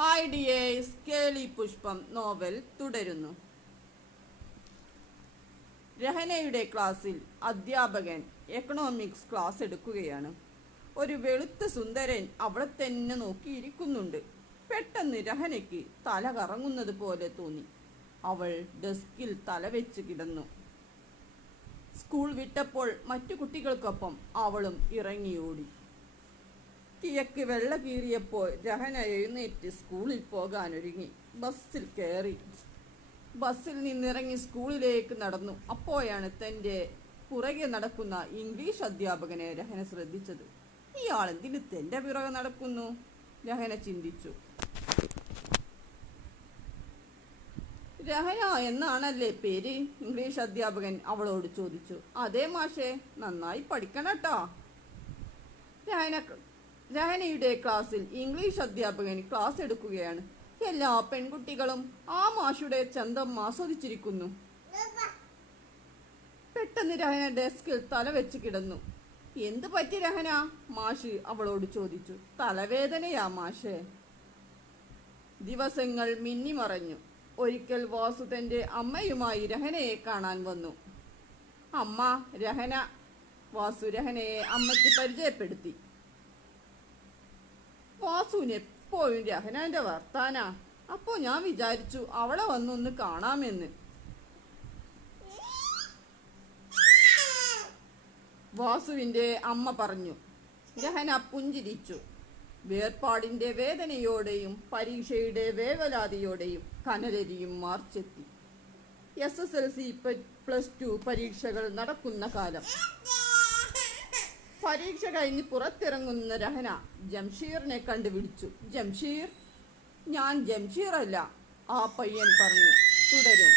Hi dears, കേളി പുഷ്പം novel തുടരുന്നു. രഹനയുടെ ക്ലാസ്സിൽ അധ്യാപകൻ എക്കണോമിക്സ് ക്ലാസ് എടുക്കുകയാണ്. ഒരു വെളുത്ത സുന്ദരൻ അവളെ തന്നെ നോക്കിയിരിക്കുന്നുണ്ട്. പെട്ടെന്ന് രഹനയ്ക്ക് തല കറങ്ങുന്നത് പോലെ തോന്നി. അവൾ ഡെസ്കിൽ തലവെച്ച് കിടന്നു. സ്കൂൾ വിട്ടപ്പോൾ മറ്റു കുട്ടികൾക്കൊപ്പം അവളും ഇറങ്ങിയോടി. കിഴക്ക് വെള്ള കീറിയപ്പോൾ രഹന എഴുന്നേറ്റ് സ്കൂളിൽ പോകാനൊരുങ്ങി. ബസ്സിൽ കയറി. ബസ്സിൽ നിന്നിറങ്ങി സ്കൂളിലേക്ക് നടന്നു. അപ്പോഴാണ് തൻ്റെ പുറകെ നടക്കുന്ന ഇംഗ്ലീഷ് അധ്യാപകനെ രഹന ശ്രദ്ധിച്ചത്. ഇയാളെന്തിന് തൻ്റെ പുറകെ നടക്കുന്നു? രഹന ചിന്തിച്ചു. രഹന എന്നാണല്ലേ പേര്? ഇംഗ്ലീഷ് അധ്യാപകൻ അവളോട് ചോദിച്ചു. അതേ മാഷേ, നന്നായി പഠിക്കണട്ടോ. രഹനയുടെ ക്ലാസ്സിൽ ഇംഗ്ലീഷ് അധ്യാപകൻ ക്ലാസ് എടുക്കുകയാണ്. എല്ലാ പെൺകുട്ടികളും ആ മാഷുടെ ചന്തം ആസ്വദിച്ചിരിക്കുന്നു. പെട്ടെന്ന് രഹന ഡെസ്കിൽ തല വെച്ച് കിടന്നു. എന്ത് പറ്റി രഹന? മാഷ് അവളോട് ചോദിച്ചു. തലവേദനയാ മാഷേ. ദിവസങ്ങൾ മിന്നിമറഞ്ഞു. ഒരിക്കൽ വാസു തന്റെ അമ്മയുമായി രഹനയെ കാണാൻ വന്നു. അമ്മ രഹന. വാസു രഹനയെ അമ്മയ്ക്ക് പരിചയപ്പെടുത്തി. വാസുവിന് എപ്പോഴും രഹനാന്റെ വർത്താനാ. അപ്പോ ഞാൻ വിചാരിച്ചു അവളെ വന്നൊന്ന് കാണാമെന്ന്. വാസുവിന്റെ അമ്മ പറഞ്ഞു. രഹന പുഞ്ചിരിച്ചു. വേർപാടിന്റെ വേദനയോടെയും പരീക്ഷയുടെ വേവലാതിയോടെയും കനലരിയും മാർച്ചെത്തി. SSLC +2 പരീക്ഷകൾ നടക്കുന്ന കാലം. പരീക്ഷ കഴിഞ്ഞ് പുറത്തിറങ്ങുന്ന രഹന ജംഷീറിനെ കണ്ടുപിടിച്ചു. ജംഷീർ? ഞാൻ ജംഷീർ അല്ല, ആ പയ്യൻ പറഞ്ഞു. തുടരും.